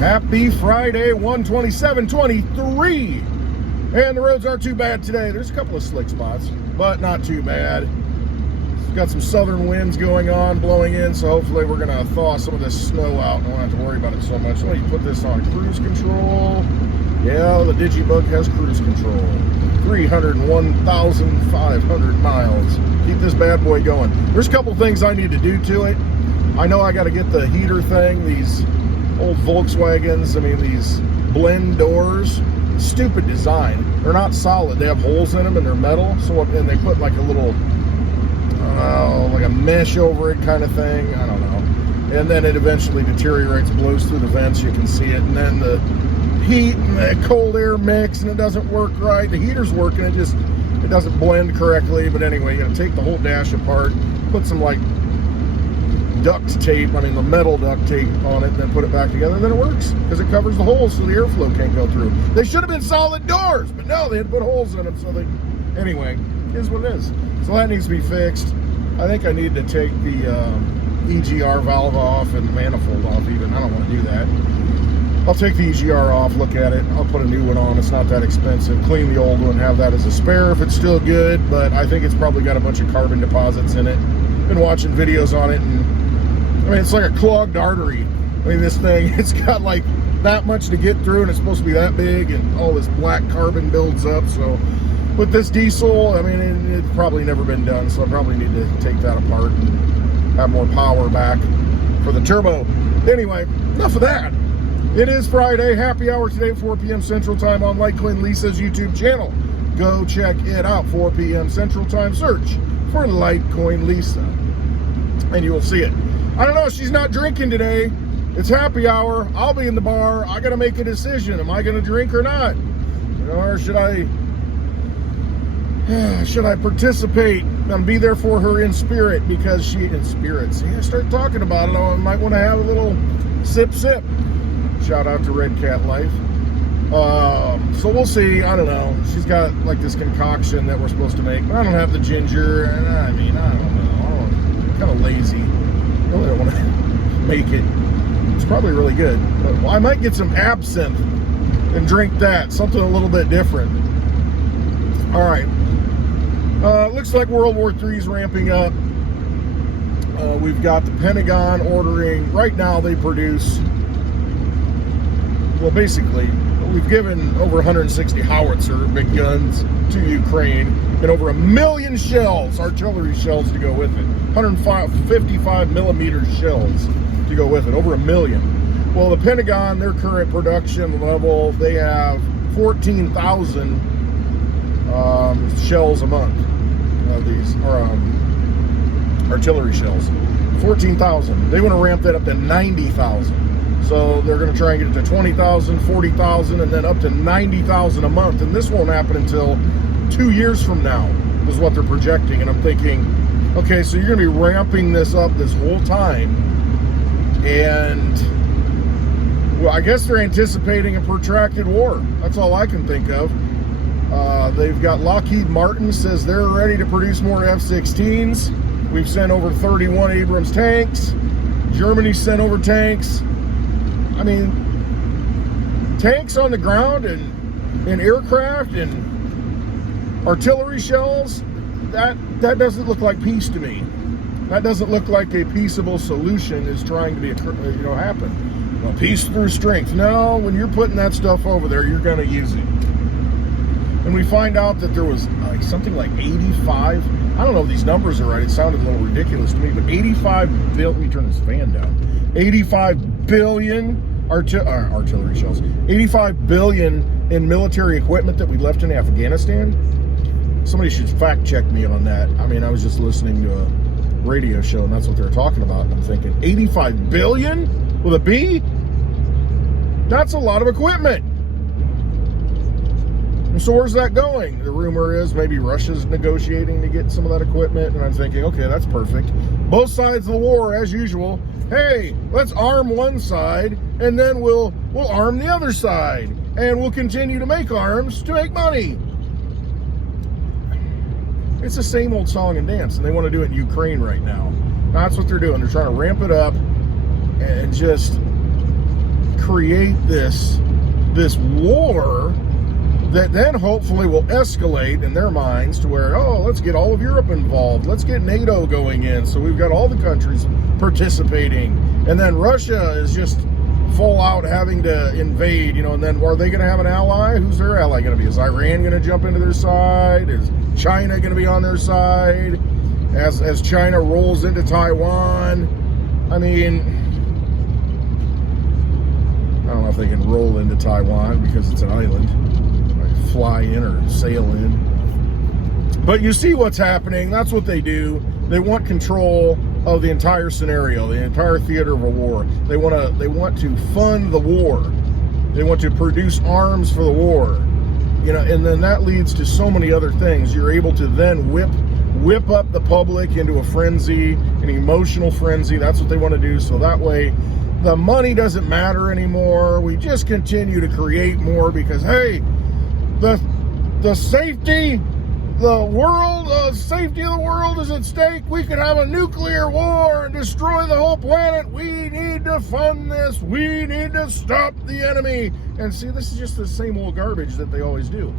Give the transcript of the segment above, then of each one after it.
Happy Friday, 1/27/23. And the roads aren't too bad today. There's a couple of slick spots, but not too bad. We've got some southern winds going on, blowing in, so hopefully we're going to thaw some of this snow out and I won't have to worry about it so much. Let me put this on cruise control. Yeah, the DigiByte has cruise control. 301,500 miles. Keep this bad boy going. There's a couple things I need to do to it. I know I got to get the heater thing, these old Volkswagens, I mean these blend doors, stupid design. They're not solid. They have holes in them and they're metal. So and they put like a little, like a mesh over it kind of thing. I don't know. And then it eventually deteriorates, blows through the vents. You can see it. And then the heat and the cold air mix, and it doesn't work right. The heater's working. It doesn't blend correctly. But anyway, you got to take the whole dash apart, put some like duct tape, I mean the metal duct tape on it, and then put it back together, and then it works because it covers the holes so the airflow can't go through. They should have been solid doors, but no, they had to put holes in them. So they, anyway, here's what it is. So that needs to be fixed. I think I need to take the EGR valve off and the manifold off even. I don't want to do that. I'll take the EGR off, look at it. I'll put a new one on. It's not that expensive. Clean the old one, have that as a spare if it's still good, but I think it's probably got a bunch of carbon deposits in it. Been watching videos on it, and I mean, it's like a clogged artery. I mean, this thing, it's got like that much to get through, and it's supposed to be that big, and all this black carbon builds up. So with this diesel, I mean, it's probably never been done, so I probably need to take that apart and have more power back for the turbo. Anyway, enough of that. It is Friday, happy hour today at 4 p.m. Central Time on Litecoin Lisa's YouTube channel. Go check it out, 4 p.m. Central Time. Search for Litecoin Lisa, and you will see it. I don't know, she's not drinking today. It's happy hour. I'll be in the bar. I got to make a decision. Am I going to drink or not? You know, or should I participate and be there for her in spirit, because she in spirit. See, I start talking about it. I might want to have a little sip. Shout out to Red Cat Life. So we'll see. I don't know. She's got like this concoction that we're supposed to make, but I don't have the ginger, and I mean, I don't know. I'm kind of lazy. I really don't want to make it. It's probably really good, but I might get some absinthe and drink that, something a little bit different. All right, looks like World War III is ramping up. We've got the Pentagon ordering, right now they produce, well basically we've given over 160 howitzer big guns to Ukraine, and over 1 million shells, artillery shells to go with it. 155 millimeter shells to go with it, over 1 million. Well, the Pentagon, their current production level, they have 14,000 shells a month of these, artillery shells. 14,000. They want to ramp that up to 90,000. So they're going to try and get it to 20,000, 40,000, and then up to 90,000 a month. And this won't happen until 2 years from now, is what they're projecting. And I'm thinking, okay, so you're going to be ramping this up this whole time. And, well, I guess they're anticipating a protracted war. That's all I can think of. They've got Lockheed Martin says they're ready to produce more F-16s. We've sent over 31 Abrams tanks. Germany sent over tanks. I mean, tanks on the ground and aircraft and artillery shells, that doesn't look like peace to me. That doesn't look like a peaceable solution is trying to be, happen. Well, peace through strength. No, when you're putting that stuff over there, you're going to use it. And we find out that there was like something like 85, I don't know if these numbers are right, it sounded a little ridiculous to me, but 85 billion, let me turn this fan down, 85 billion artillery shells, 85 billion in military equipment that we left in Afghanistan. Somebody should fact check me on that. I mean, I was just listening to a radio show and that's what they were talking about, and I'm thinking 85 billion with a B? That's a lot of equipment. And so where's that going? The rumor is maybe Russia's negotiating to get some of that equipment, and I'm thinking, okay, that's perfect. Both sides of the war, as usual. Hey, let's arm one side, and then we'll arm the other side, and we'll continue to make arms to make money. It's the same old song and dance, and they want to do it in Ukraine right now. That's what they're doing. They're trying to ramp it up and just create this war that then hopefully will escalate in their minds to where, oh, let's get all of Europe involved. Let's get NATO going in. So we've got all the countries participating. And then Russia is just full out having to invade, and then are they going to have an ally? Who's their ally going to be? Is Iran going to jump into their side? Is China going to be on their side? As China rolls into Taiwan? I mean, I don't know if they can roll into Taiwan because it's an island. Fly in or sail in. But you see what's happening. That's what they do. They want control of the entire scenario, the entire theater of a war. They want to fund the war. They want to produce arms for the war. And then that leads to so many other things. You're able to then whip up the public into a frenzy, an emotional frenzy. That's what they want to do. So that way the money doesn't matter anymore. We just continue to create more because, hey, the safety, safety of the world is at stake. We could have a nuclear war and destroy the whole planet. We need to fund this. We need to stop the enemy. And see, this is just the same old garbage that they always do.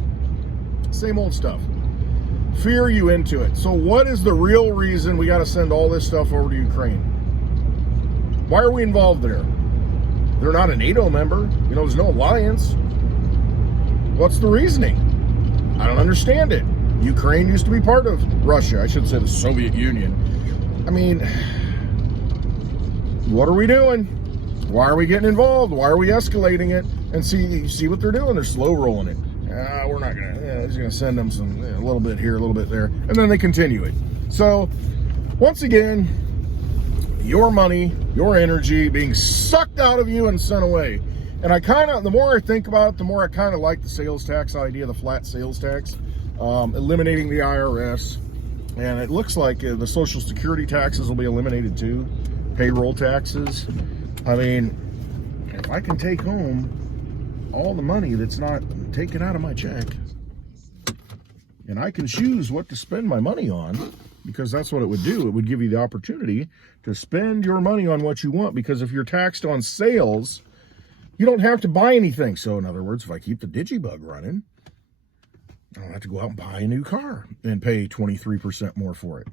Same old stuff. Fear you into it. So what is the real reason we got to send all this stuff over to Ukraine? Why are we involved there? They're not a NATO member. There's no alliance. What's the reasoning? I don't understand it. Ukraine used to be part of Russia. I should say the Soviet Union. I mean, what are we doing? Why are we getting involved? Why are we escalating it? And see what they're doing? They're slow rolling it. We're not going to, just going to send them some, a little bit here, a little bit there. And then they continue it. So, once again, your money, your energy being sucked out of you and sent away. And the more I think about it, the more I kind of like the sales tax idea, the flat sales tax, eliminating the IRS. And it looks like the Social Security taxes will be eliminated too, payroll taxes. I mean, if I can take home all the money that's not taken out of my check, and I can choose what to spend my money on, because that's what it would do. It would give you the opportunity to spend your money on what you want, because if you're taxed on sales, you don't have to buy anything. So in other words, if I keep the DigiByte running, I don't have to go out and buy a new car and pay 23% more for it.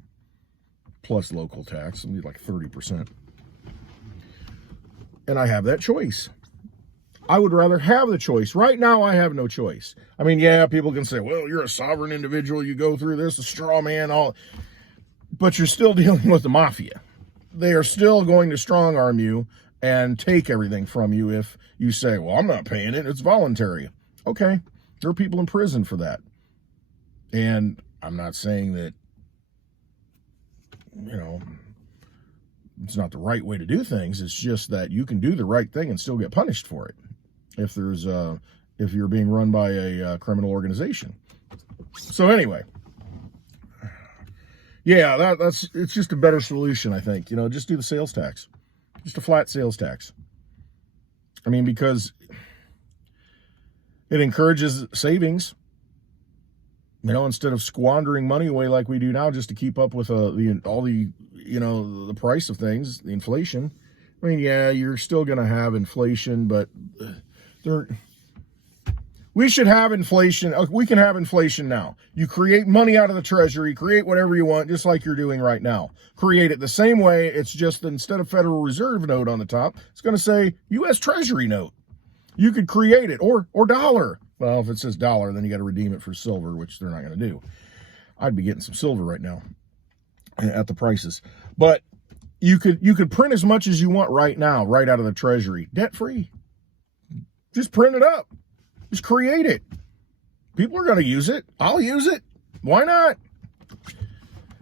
Plus local tax, it'll be like 30%. And I have that choice. I would rather have the choice. Right now, I have no choice. I mean, yeah, people can say, well, you're a sovereign individual. You go through this, a straw man, all. But you're still dealing with the mafia. They are still going to strong arm you and take everything from you if you say, well, I'm not paying it. It's voluntary. Okay. There are people in prison for that. And I'm not saying that, it's not the right way to do things. It's just that you can do the right thing and still get punished for it if you're being run by a criminal organization. So anyway, yeah, it's just a better solution, I think. Just do the sales tax. Just a flat sales tax. I mean, because it encourages savings. Instead of squandering money away like we do now just to keep up with the price of things, the inflation. I mean, yeah, you're still going to have inflation, but we should have inflation. We can have inflation now. You create money out of the treasury, create whatever you want, just like you're doing right now. Create it the same way. It's just instead of Federal Reserve note on the top, it's going to say U.S. Treasury note. You could create it, or dollar. Well, if it says dollar, then you got to redeem it for silver, which they're not going to do. I'd be getting some silver right now at the prices. But you could print as much as you want right now, right out of the treasury, debt free. Just print it up. Just create it. People are going to use it. I'll use it. Why not?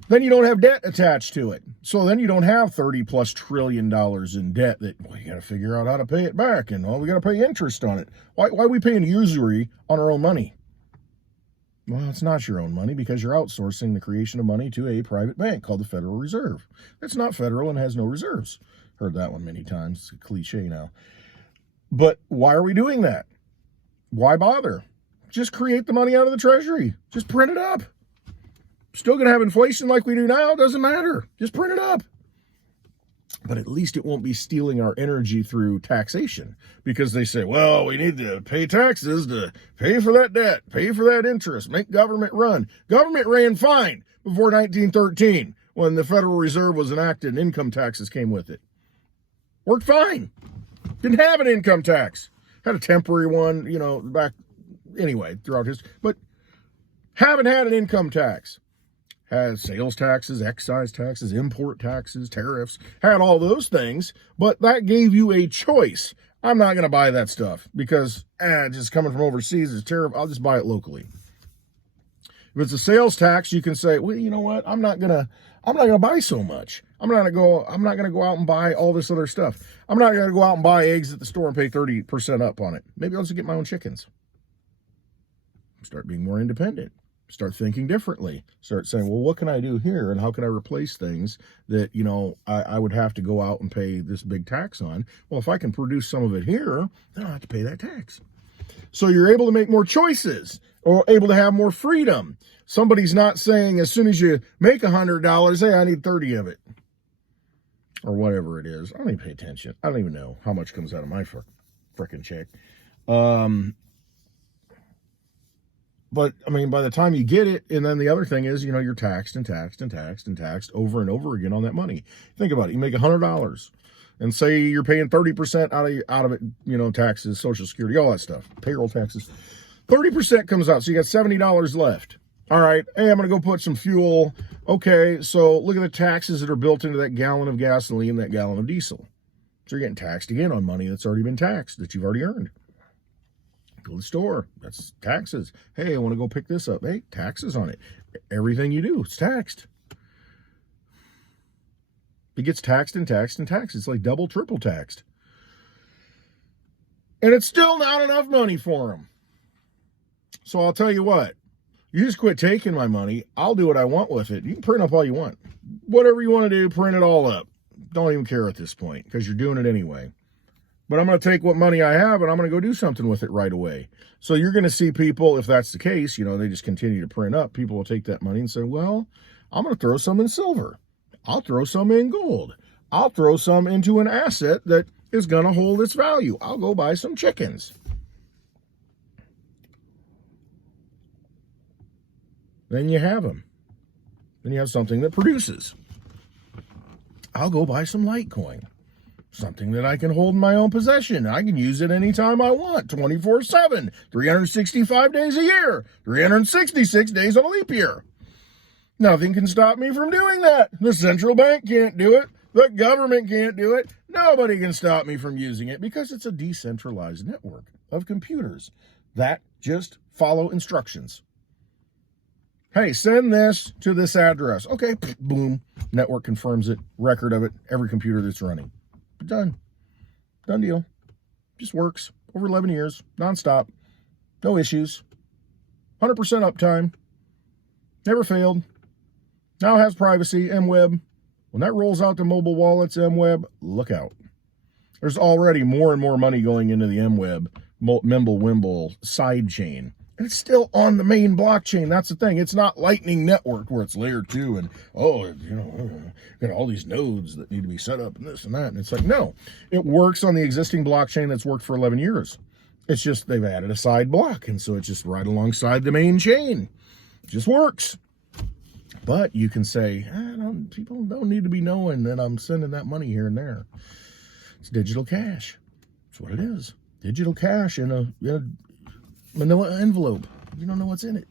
Then you don't have debt attached to it. So then you don't have $30+ trillion in debt that, you got to figure out how to pay it back. And, we got to pay interest on it. Why are we paying usury on our own money? Well, it's not your own money because you're outsourcing the creation of money to a private bank called the Federal Reserve. It's not federal and has no reserves. Heard that one many times. It's a cliche now. But why are we doing that? Why bother? Just create the money out of the treasury. Just print it up. Still going to have inflation like we do now. Doesn't matter. Just print it up. But at least it won't be stealing our energy through taxation, because they say, well, we need to pay taxes to pay for that debt, pay for that interest, make government run. Government ran fine before 1913 when the Federal Reserve was enacted and income taxes came with it. Worked fine. Didn't have an income tax. Had a temporary one, back anyway throughout history. But haven't had an income tax. Had sales taxes, excise taxes, import taxes, tariffs, had all those things, but that gave you a choice. I'm not going to buy that stuff because just coming from overseas is terrible. I'll just buy it locally. If it's a sales tax, you can say, well, you know what? I'm not gonna buy so much. I'm not gonna go out and buy all this other stuff. I'm not gonna go out and buy eggs at the store and pay 30% up on it. Maybe I'll just get my own chickens. Start being more independent. Start thinking differently. Start saying, well, what can I do here? And how can I replace things that, I would have to go out and pay this big tax on? Well, if I can produce some of it here, then I don't have to pay that tax. So you're able to make more choices or able to have more freedom. Somebody's not saying as soon as you make $100, hey, I need 30 of it. Or whatever it is. I don't even pay attention. I don't even know how much comes out of my frickin' check. But, by the time you get it, and then the other thing is, you're taxed and taxed and taxed and taxed over and over again on that money. Think about it. You make $100 and say you're paying 30% out of it, taxes, Social Security, all that stuff, payroll taxes. 30% comes out, so you got $70 left. All right, hey, I'm going to go put some fuel. Okay, so look at the taxes that are built into that gallon of gasoline, that gallon of diesel. So you're getting taxed again on money that's already been taxed, that you've already earned. Go to the store. That's taxes. Hey, I want to go pick this up. Hey, taxes on it. Everything you do, it's taxed. It gets taxed and taxed and taxed. It's like double, triple taxed. And it's still not enough money for them. So I'll tell you what. You just quit taking my money. I'll do what I want with it. You can print up all you want. Whatever you want to do, print it all up. Don't even care at this point because you're doing it anyway. But I'm going to take what money I have and I'm going to go do something with it right away. So you're going to see people, if that's the case, they just continue to print up. People will take that money and say, well, I'm going to throw some in silver. I'll throw some in gold. I'll throw some into an asset that is going to hold its value. I'll go buy some chickens. Then you have them. Then you have something that produces. I'll go buy some Litecoin. Something that I can hold in my own possession. I can use it anytime I want, 24/7, 365 days a year, 366 days on a leap year. Nothing can stop me from doing that. The central bank can't do it. The government can't do it. Nobody can stop me from using it because it's a decentralized network of computers that just follow instructions. Hey, send this to this address. Okay, boom. Network confirms it, record of it, every computer that's running. Done. Done deal. Just works. Over 11 years. Nonstop. No issues. 100% uptime. Never failed. Now has privacy. MWeb. When that rolls out to mobile wallets, MWeb, look out. There's already more and more money going into the MWeb, Mimblewimble side chain. And it's still on the main blockchain. That's the thing. It's not Lightning Network where it's layer 2 and, got all these nodes that need to be set up and this and that. And it's like, no, it works on the existing blockchain that's worked for 11 years. It's just they've added a side block. And so it's just right alongside the main chain. It just works. But you can say, people don't need to be knowing that I'm sending that money here and there. It's digital cash. That's what it is. Digital cash in a manila envelope. You don't know what's in it.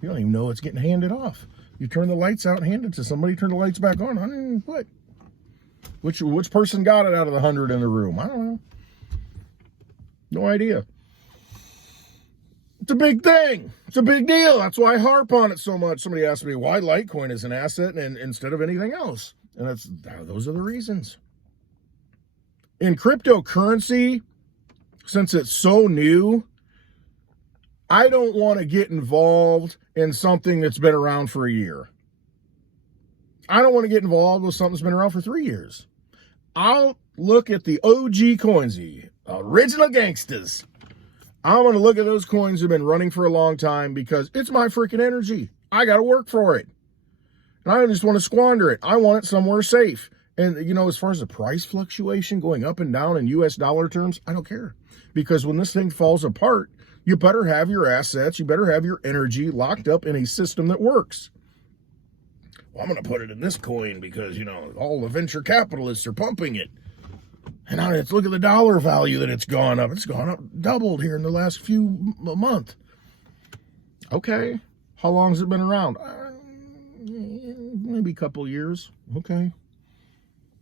You don't even know it's getting handed off. You turn the lights out, hand it to somebody, turn the lights back on. What? Which person got it out of the 100 in the room? I don't know. No idea. It's a big thing. It's a big deal. That's why I harp on it so much. Somebody asked me why Litecoin is an asset and instead of anything else. And those are the reasons. In cryptocurrency, since it's so new, I don't want to get involved in something that's been around for a year. I don't want to get involved with something that's been around for 3 years. I'll look at the OG coins, the original gangsters. I'm going to look at those coins that have been running for a long time because it's my freaking energy. I got to work for it. And I don't just want to squander it. I want it somewhere safe. And, you know, as far as the price fluctuation going up and down in US dollar terms, I don't care. Because when this thing falls apart, you better have your assets, you better have your energy locked up in a system that works. Well, I'm going to put it in this coin because, you know, all the venture capitalists are pumping it. And now let's look at the dollar value that it's gone up. It's gone up, doubled here in the last few months. Okay. How long has it been around? Maybe a couple years. Okay.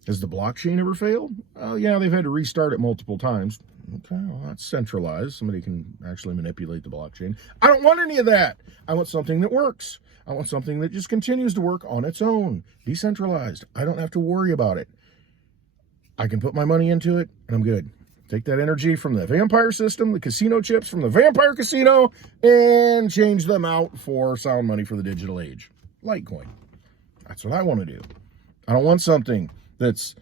Has the blockchain ever failed? Yeah, they've had to restart it multiple times. Okay, well, that's centralized. Somebody can actually manipulate the blockchain. I don't want any of that. I want something that works. I want something that just continues to work on its own, decentralized. I don't have to worry about it. I can put my money into it, and I'm good. Take that energy from the vampire system, the casino chips from the vampire casino, and change them out for sound money for the digital age. Litecoin. That's what I want to do. I don't want something that's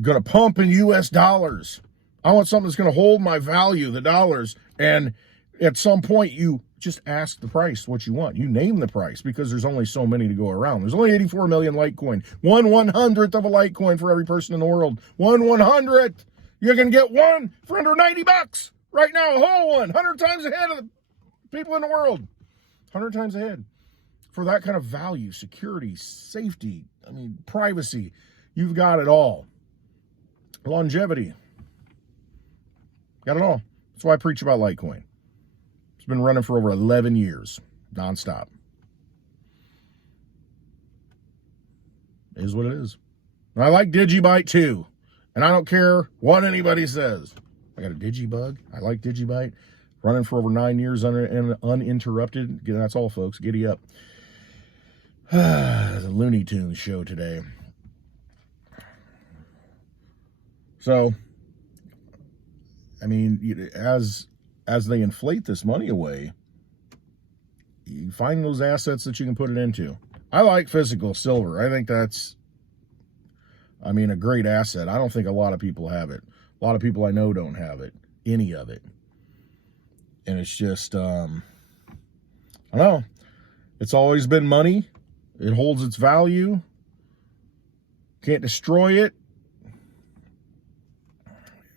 going to pump in US dollars. I want something that's going to hold my value, the dollars, and at some point you just ask the price what you want. You name the price because there's only so many to go around. There's only 84 million Litecoin. 1/100th of a Litecoin for every person in the world. 1/100th. You can get one for under $90 right now, a whole one, 100 times ahead of the people in the world. 100 times ahead. For that kind of value, security, safety, I mean, privacy, you've got it all. Longevity. Got it all. That's why I preach about Litecoin. It's been running for over 11 years, nonstop. It is what it is. And I like DigiByte too. And I don't care what anybody says. I got a DigiBug. I like DigiByte. Running for over 9 years uninterrupted. That's all, folks. Giddy up. The Looney Tunes show today. So, I mean, as they inflate this money away, you find those assets that you can put it into. I like physical silver. I think that's, I mean, a great asset. I don't think a lot of people have it. A lot of people I know don't have it, any of it. And it's just, I don't know. It's always been money. It holds its value. Can't destroy it.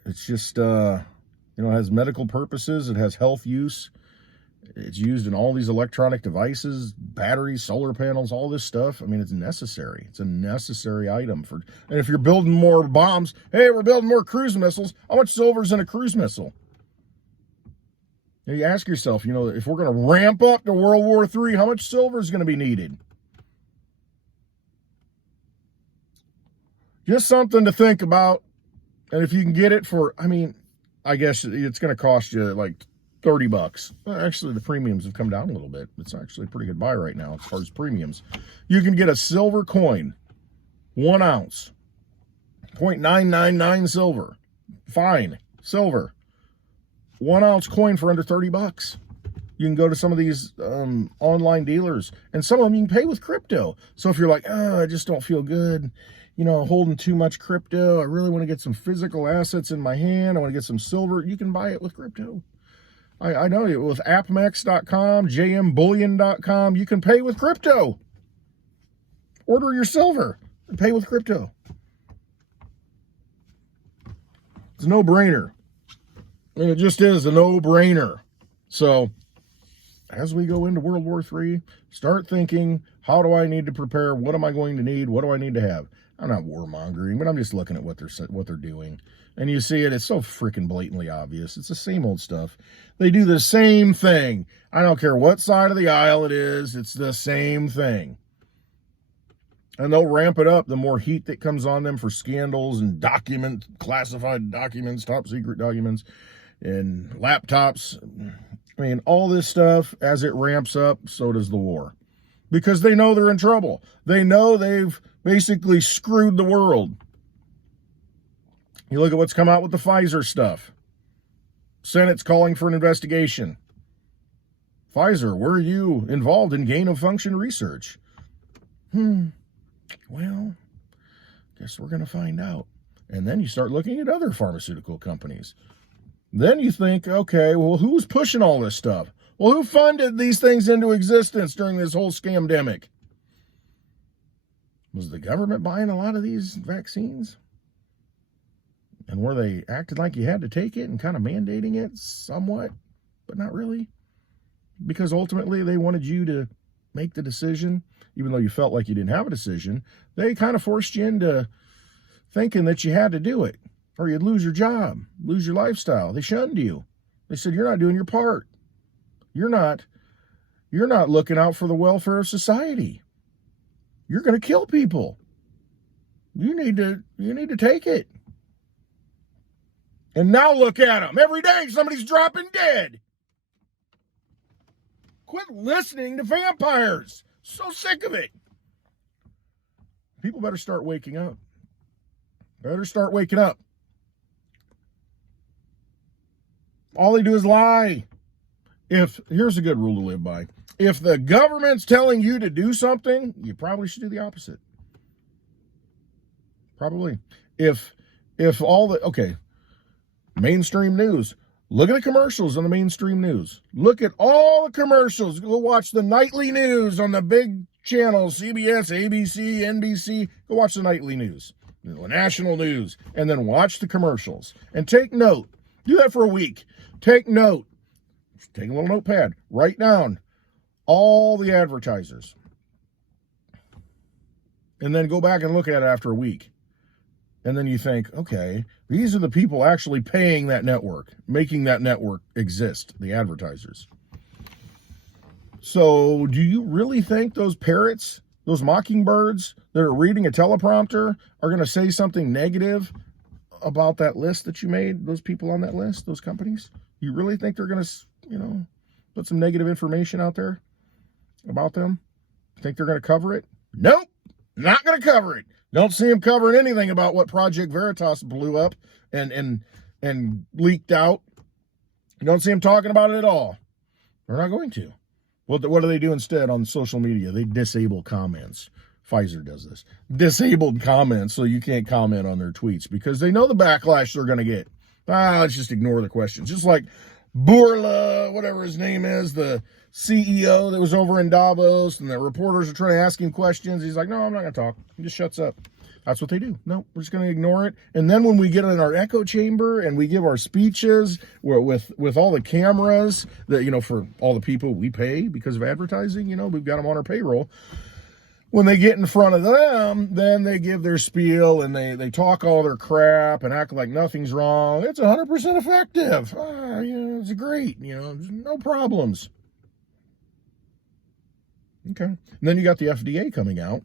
It's just, it has medical purposes. It has health use. It's used in all these electronic devices, batteries, solar panels, all this stuff. I mean, it's necessary. It's a necessary item for, and if you're building more bombs, hey, we're building more cruise missiles. How much silver's in a cruise missile? Now you ask yourself, if we're going to ramp up to World War III, how much silver is going to be needed? Just something to think about. And if you can get it for, I guess it's going to cost you like $30. Well, actually, the premiums have come down a little bit. It's actually a pretty good buy right now as far as premiums. You can get a silver coin, 1 ounce, 0.999 silver, fine, silver, 1 ounce coin for under $30. You can go to some of these online dealers, and some of them you can pay with crypto. So if you're like, I just don't feel good, holding too much crypto, I really want to get some physical assets in my hand, I want to get some silver, you can buy it with crypto. I know you, with appmex.com, jmbullion.com, you can pay with crypto. Order your silver and pay with crypto. It's a no-brainer. It just is a no-brainer. So, as we go into World War III, start thinking, how do I need to prepare? What am I going to need? What do I need to have? I'm not warmongering, but I'm just looking at what they're doing. And you see it, it's so freaking blatantly obvious. It's the same old stuff. They do the same thing. I don't care what side of the aisle it is, it's the same thing. And they'll ramp it up the more heat that comes on them for scandals and classified documents, top secret documents, and laptops. All this stuff, as it ramps up, so does the war. Because they know they're in trouble. They know they've basically screwed the world. You look at what's come out with the Pfizer stuff. Senate's calling for an investigation. Pfizer, were you involved in gain-of-function research? Well, guess we're going to find out. And then you start looking at other pharmaceutical companies. Then you think, okay, well, who's pushing all this stuff? Well, who funded these things into existence during this whole scamdemic? Was the government buying a lot of these vaccines? And were they acting like you had to take it and kind of mandating it somewhat, but not really? Because ultimately they wanted you to make the decision, even though you felt like you didn't have a decision. They kind of forced you into thinking that you had to do it, or you'd lose your job, lose your lifestyle. They shunned you. They said, you're not doing your part. You're not looking out for the welfare of society. You're going to kill people. You need to take it. And now look at them. Every day somebody's dropping dead. Quit listening to vampires. So sick of it. People better start waking up. Better start waking up. All they do is lie. Here's a good rule to live by. If the government's telling you to do something, you probably should do the opposite. Probably. Mainstream news. Look at the commercials on the mainstream news. Look at all the commercials. Go watch the nightly news on the big channels, CBS, ABC, NBC. Go watch the nightly news, the national news, and then watch the commercials. And take note. Do that for a week. Take note. Take a little notepad. Write down all the advertisers. And then go back and look at it after a week. And then you think, okay, these are the people actually paying that network, making that network exist, the advertisers. So do you really think those parrots, those mockingbirds that are reading a teleprompter are going to say something negative about that list that you made, those people on that list, those companies? You really think they're going to, put some negative information out there about them? Think they're going to cover it? Nope, not going to cover it. Don't see them covering anything about what Project Veritas blew up and leaked out. You don't see them talking about it at all. They're not going to. What do they do instead on social media? They disable comments. Pfizer does this. Disabled comments so you can't comment on their tweets because they know the backlash they're going to get. Let's just ignore the questions. Just like Burla, whatever his name is, the CEO that was over in Davos, and the reporters are trying to ask him questions. He's like, no, I'm not going to talk. He just shuts up. That's what they do. No, we're just going to ignore it. And then when we get in our echo chamber and we give our speeches with all the cameras that, for all the people we pay because of advertising, we've got them on our payroll. When they get in front of them, then they give their spiel and they talk all their crap and act like nothing's wrong. It's 100% effective. It's great. No problems. Okay. And then you got the FDA coming out,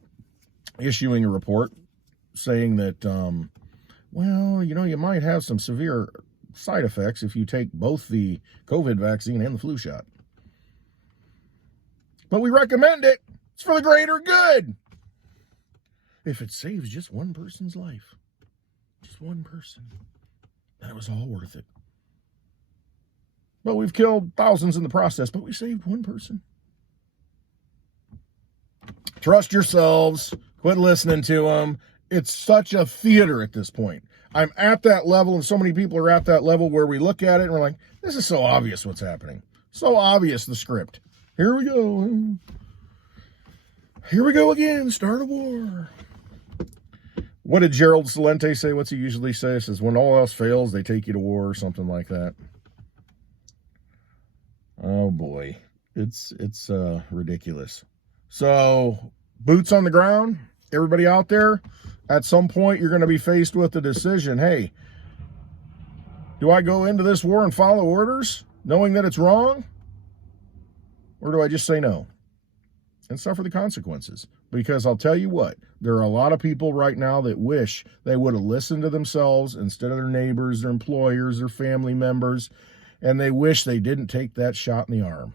issuing a report saying that, you might have some severe side effects if you take both the COVID vaccine and the flu shot. But we recommend it. It's for the greater good. If it saves just one person's life, just one person, then it was all worth it. But we've killed thousands in the process, but we saved one person. Trust yourselves. Quit listening to them. It's such a theater at this point. I'm at that level, and so many people are at that level where we look at it and we're like, this is so obvious what's happening. So obvious, the script. Here we go. Here we go again. Start a war. What did Gerald Celente say? What's he usually say? He says, when all else fails, they take you to war or something like that. Oh, boy. It's ridiculous. So, boots on the ground, everybody out there, at some point you're going to be faced with the decision, hey, do I go into this war and follow orders, knowing that it's wrong? Or do I just say no and suffer the consequences? Because I'll tell you what, there are a lot of people right now that wish they would have listened to themselves instead of their neighbors, their employers, their family members, and they wish they didn't take that shot in the arm.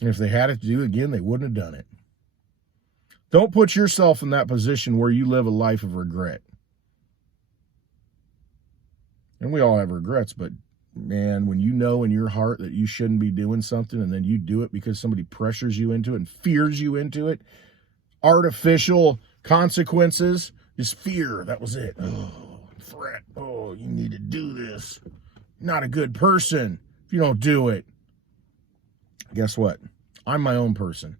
And if they had it to do again, they wouldn't have done it. Don't put yourself in that position where you live a life of regret. And we all have regrets, but man, when you know in your heart that you shouldn't be doing something and then you do it because somebody pressures you into it and fears you into it, artificial consequences, just fear, that was it. Oh, threat. Oh, you need to do this. Not a good person if you don't do it. Guess what? I'm my own person.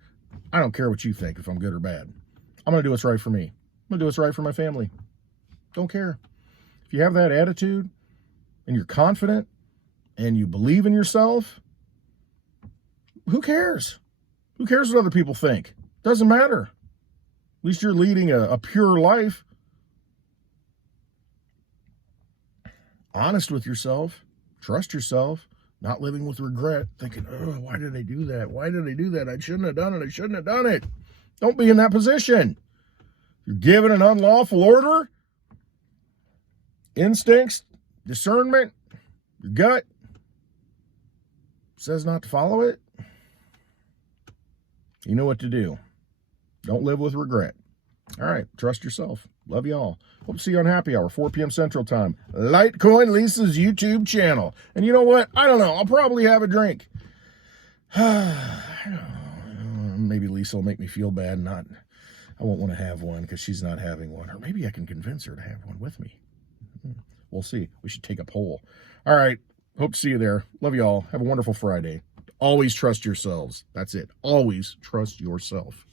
I don't care what you think if I'm good or bad. I'm going to do what's right for me. I'm going to do what's right for my family. Don't care. If you have that attitude and you're confident and you believe in yourself, who cares? Who cares what other people think? Doesn't matter. At least you're leading a pure life. Honest with yourself. Trust yourself. Not living with regret. Thinking, oh, why did I do that? Why did I do that? I shouldn't have done it. I shouldn't have done it. Don't be in that position. You're given an unlawful order. Instincts, discernment, your gut says not to follow it. You know what to do. Don't live with regret. All right, trust yourself. Love y'all. Hope to see you on Happy Hour, 4 p.m. Central Time. Litecoin Lisa's YouTube channel. And you know what? I don't know. I'll probably have a drink. Maybe Lisa will make me feel bad. I won't want to have one because she's not having one. Or maybe I can convince her to have one with me. We'll see. We should take a poll. All right. Hope to see you there. Love y'all. Have a wonderful Friday. Always trust yourselves. That's it. Always trust yourself.